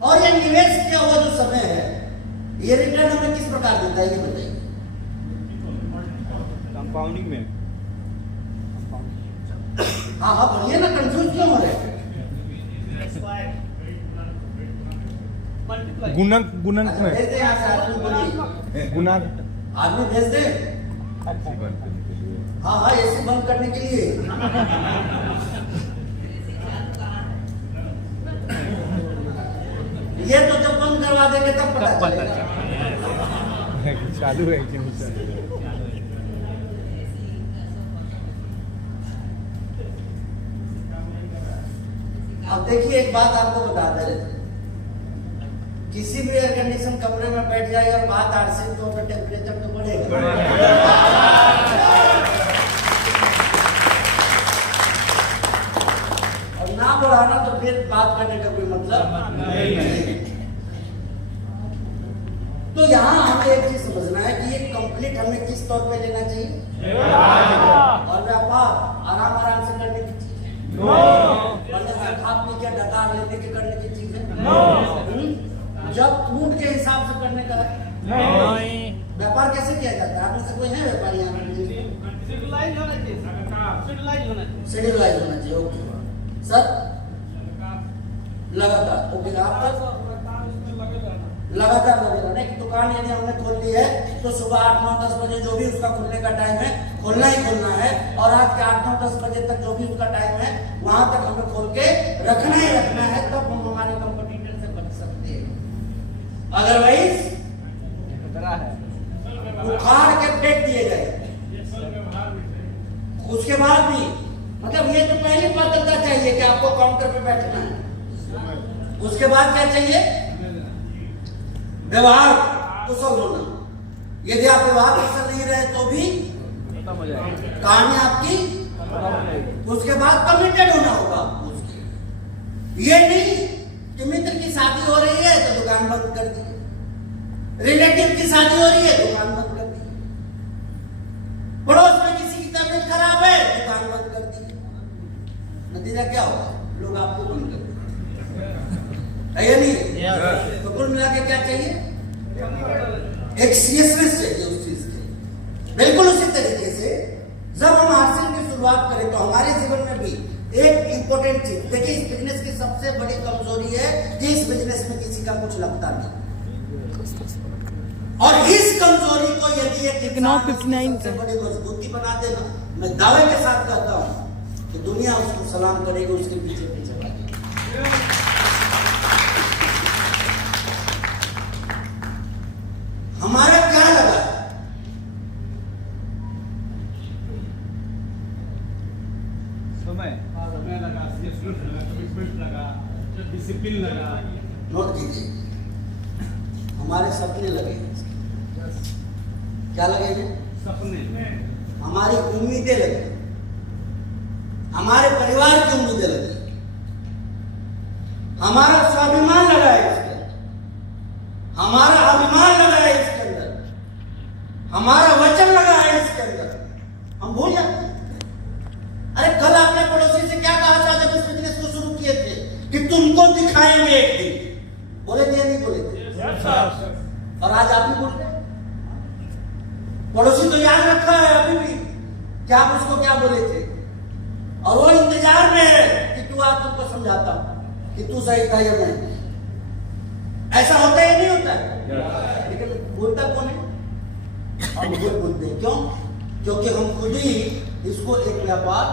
और ये निवेश किया हुआ जो समय है ये रिटर्न हमें किस प्रकार देता है ये बताइए। कंपाउंडिंग में। हाँ हाँ बोलिए ना, कंफ्यूज क्यों हो रहे हैं? गुणक गुणक में भेज दे यहाँ से आदमी, बोलिए गुणक आदमी भेज दे। हाँ हाँ एसी बंद करने के लिए। ये तो जब बंद करवा देंगे तब पता चलेगा। चालू है कि नहीं चालू है। अब देखिए एक बात आपको बता दे, किसी भी एयर कंडीशन कमरे में बैठ जाए और बात आरसी तो टेम्परेचर तो बढ़ेगा। और ना बढ़ाना तो फिर बात करने का कोई मतलब नहीं। तो यहाँ हमें एक चीज समझना है कि ये कंप्लीट हमें किस तौर पे लेना चाहिए, और व्यापार आराम आराम से करने की चीज है, खा पी के डकार लेने के करने की चीज है, जब मूड के हिसाब से करने का है। व्यापार कैसे किया जाता है? आप में से कोई है व्यापारी यहाँ? शेड्यूलाइज होना चाहिए। ओके सर, लगातार ओके। आपका लगातार लगे रहना। एक दुकान यदि हमने खोल ली है तो सुबह 8, 9, 10 बजे जो भी उसका खुलने का टाइम है खोलना ही खोलना है, और रात के 8, 9, 10 बजे तक जो भी उसका टाइम है वहां तक हमें खोल के रखना ही रखना है, तब हम हमारे कंपटीटर से बच सकते हैं। अदरवाइज उखाड़ के फेंक दिए गए। उसके बाद भी मतलब ये तो पहली पात्रता चाहिए कि आपको काउंटर पे बैठना है। उसके बाद क्या चाहिए? व्यवहार कुशल होना। यदि आप व्यवहार कुशल नहीं रहे तो भी कहानी आपकी। उसके बाद कमिटेड होना होगा उसकी। ये नहीं कि मित्र की शादी हो रही है तो दुकान बंद कर दी, रिलेटिव की शादी हो रही है दुकान बंद कर दी, पड़ोस में किसी की तबीयत खराब है दुकान बंद कर दी। नतीजा क्या होगा? लोग आपको बंद कर है या नहीं? तो कुल मिला के क्या चाहिए? एक सीरियसनेस चाहिए उस चीज के। बिल्कुल उसी तरीके से जब हम हासिल की शुरुआत करें तो हमारे जीवन में भी एक इंपॉर्टेंट चीज देखिए, इस बिजनेस की सबसे बड़ी कमजोरी है कि इस बिजनेस में किसी का कुछ लगता नहीं, और इस कमजोरी को यदि एक सबसे बड़ी मजबूती बना देना, मैं दावे के साथ कहता हूं कि दुनिया उसको सलाम करेगी, उसके पीछे पीछे भागेगी। हमारा क्या लगा? समय लगा, कमिटमेंट लगा, डिसिप्लिन लगा। नोट कीजिए, हमारे सपने लगे। क्या लगे हैं? सपने। हमारी उम्मीदें लगी, हमारे परिवार की उम्मीदें लगी, हमारा स्वाभिमान लगा है इसके अंदर, हमारा अभिमान लगा है इसके अंदर, हमारा वचन लगा है इसके अंदर। हम भूल जाते हैं। अरे कल आपने पड़ोसी से क्या कहा था जब इस बिजनेस को शुरू किए थे कि तुमको दिखाएंगे एक दिन? बोले थे या नहीं बोले थे? और आज आप ही बोल रहे हैं। पड़ोसी तो याद रखा है अभी भी कि आप उसको क्या बोले थे, और वो इंतजार में है कि तू आज तुमको समझाता कि तू सही था या नहीं। ऐसा होता है नहीं होता है? लेकिन बोलता कौन है? हम खुद बोलते हैं। क्यों? क्योंकि हम खुद ही इसको एक व्यापार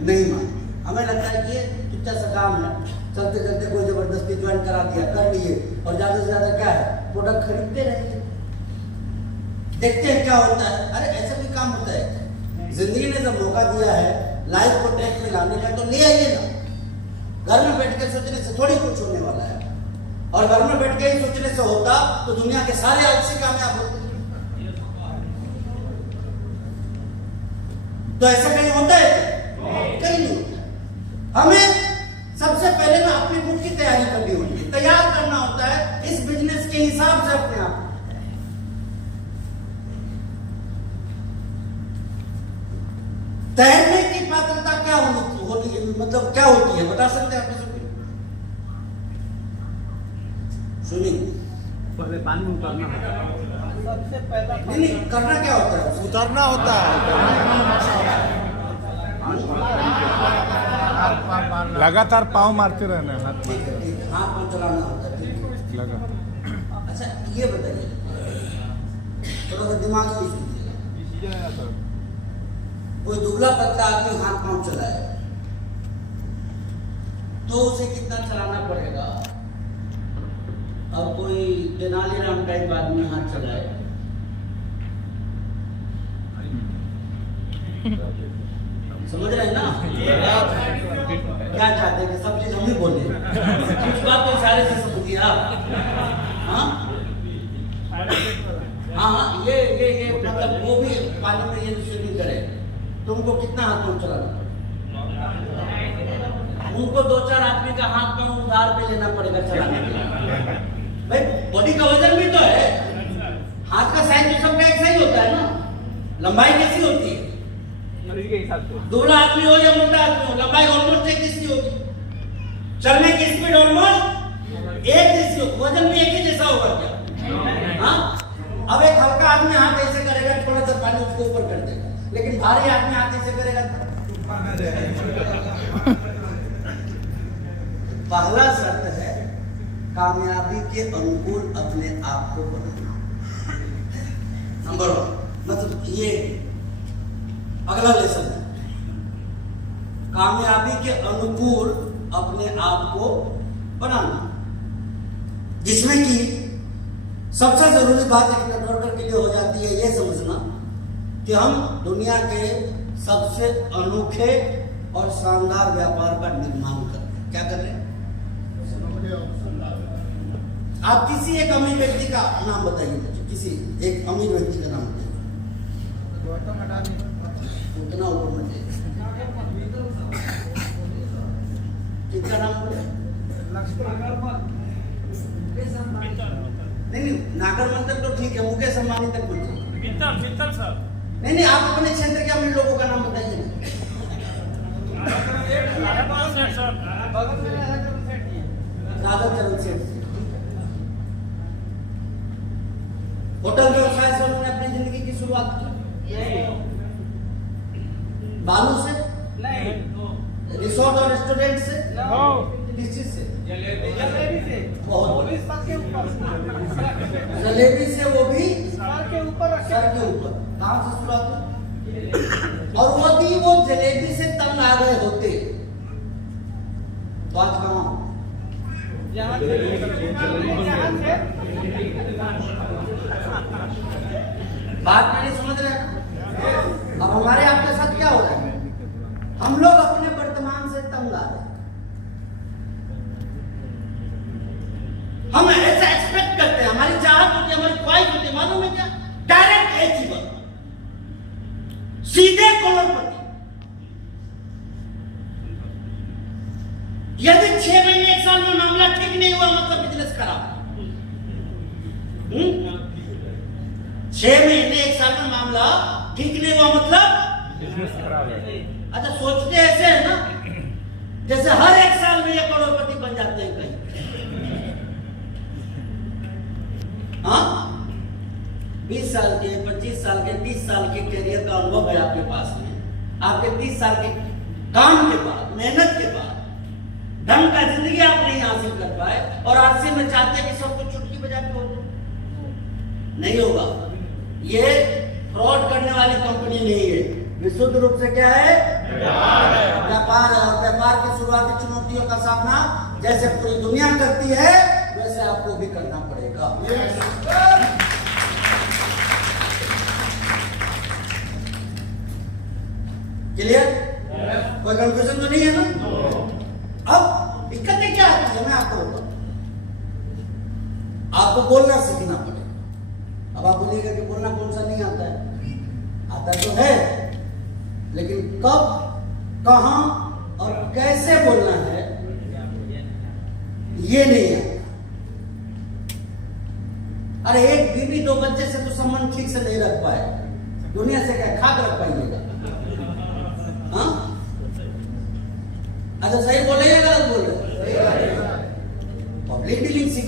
नहीं मानते। हमें लगता है कि ये तुच्छ सा काम है, चलते चलते कोई जबरदस्ती ज्वाइन करा दिया, कर लिए, और ज्यादा से ज्यादा क्या है, प्रोडक्ट खरीदते रहेंगे, देखते हैं क्या होता है। अरे ऐसा भी काम होता है। जिंदगी ने जब मौका दिया है लाइफ को ट्रैक में लाने का तो ले आइए ना। घर में बैठ के सोचने से थोड़ी कुछ होने वाला है, और घर में बैठ के ही सोचने से होता तो दुनिया के सारे आलसी कामयाब होते। तो ऐसा कहीं होता है? कहीं नहीं होता है। हमें सबसे पहले ना अपनी बुक की तैयारी करनी होती है, तैयार करना होता है इस बिजनेस के हिसाब से अपने आप। तैरने की पात्रता क्या होती है, मतलब क्या होती है, बता सकते हैं आप? सुनिए, पहले पानी उतारना होता है। सबसे पहला नहीं करना क्या होता है? उतरना होता है। लगातार पाँव मारते रहना है हाथ ठीक में। है, ठीक है, हाथ में चलाना होता है, ठीक है। लगा अच्छा ये बताइए, थोड़ा सा दिमाग में सोचिएगा, कोई दुबला पतला आदमी हाथ पांव चलाए तो उसे कितना चलाना पड़ेगा? और कोई तेनालीराम टाइप आदमी हाथ चलाए, समझ रहे हैं ना? क्या चाहते हैं कि सब चीज हम ही बोले? कुछ बात तो सारे से समझिए आप। हाँ हाँ, ये मतलब वो भी पानी में ये स्विमिंग करे, तुमको कितना हाथ पांव चलाना पड़ेगा? उनको 2-4 आदमी का हाथ पांव उधार पे लेना पड़ेगा चलाने के लिए। भाई बॉडी का वजन भी तो है, हाथ का साइज तो सबका एक सही होता है ना, लंबाई कैसी होती है? दुबला आदमी हो या मोटा आदमी हो, लंबाई ऑलमोस्ट एक जैसी होगी, चलने की स्पीड ऑलमोस्ट एक जैसी होगी, वजन भी एक ही जैसा होगा क्या? हाँ, अब एक हल्का आदमी हाथ ऐसे करेगा, थोड़ा सा पानी उसको ऊपर कर देगा, लेकिन भारी आदमी हाथ ऐसे करेगा तो पहला शर्त है कामयाबी के अनुकूल अपने आप को बनाना। नंबर 1, मतलब ये अगला लेसन है, कामयाबी के अनुकूल अपने आप को बनाना, जिसमें कि सबसे जरूरी बात एक नेटवर्कर के लिए हो जाती है ये समझना कि हम दुनिया के सबसे अनोखे और शानदार व्यापार का निर्माण कर रहे हैं। क्या कर रहे हैं? आप किसी एक अमीर व्यक्ति का नाम बताइए मुझे, किसी एक अमीर व्यक्ति का नाम बताइए, उतना ऊपर मत जाइए। किसका नाम बोले? नहीं, नागर मंत्र तो ठीक है, मुकेश अंबानी तक बोलिए। नहीं, आप अपने क्षेत्र के अमीर लोगों का नाम बताइए ना। राधा चरण सेठ जी, होटल व्यवसाय से उन्होंने अपनी जिंदगी की शुरुआत की। बालू से नहीं, रिसोर्ट और रेस्टोरेंट से, किस चीज से? जलेबी से, बहुत वो भी सर के ऊपर, जलेबी से, वो भी सर के ऊपर रखे। सर के ऊपर। कहां से शुरुआत हुई? और वो जलेबी से तंग आ गए होते तो आज कहां? जहाँ से बात मेरी समझ रहे हैं? अब हमारे आपके साथ क्या हो रहा है? हम लोग अपने वर्तमान से तंग आ रहे हैं। हम ऐसा एक्सपेक्ट करते हैं, हमारी चाहत होती है, हमारी ख्वाहिश होती है, मालूम है क्या? डायरेक्ट अचीवर, सीधे करोड़पति। यदि 6 महीने 1 साल में मामला ठीक नहीं हुआ मतलब बिजनेस खराब। 6 महीने 1 साल में मामला ठीक नहीं हुआ मतलब बिजनेस खराब है। अच्छा, सोचते ऐसे है ना जैसे हर 1 साल में ये करोड़पति बन जाते हैं कहीं। हाँ, 20 साल के, 25 साल के, 30 साल के कैरियर का अनुभव है आपके पास में। आपके 30 साल के काम के बाद, मेहनत के बाद ढंग का जिंदगी आप नहीं हासिल कर पाए और आज से मैं चाहते हैं कि सब कुछ चुटकी बजा के हो जाए, नहीं होगा। ये फ्रॉड करने वाली कंपनी नहीं है, विशुद्ध रूप से क्या है? व्यापार है। और व्यापार की शुरुआती चुनौतियों का सामना जैसे पूरी दुनिया करती है वैसे आपको भी करना पड़ेगा। क्लियर? कोई कंफ्यूजन तो नहीं है ना? अब दिक्कतें क्या आती है मैं आपको बताऊं। आपको बोलना सीखना पड़ेगा। अब आप बोलिएगा कि बोलना कौन सा नहीं आता है? आता तो है, लेकिन कब, कहां और कैसे बोलना है ये नहीं है। अरे एक बीवी 2 बच्चे से तो संबंध ठीक से नहीं रख पाए, दुनिया से क्या खाक रख पाइएगा? हाँ, अच्छा सही बोल रहे हैं गलत बोल रहे हैं? पब्लिक डीलिंग सीख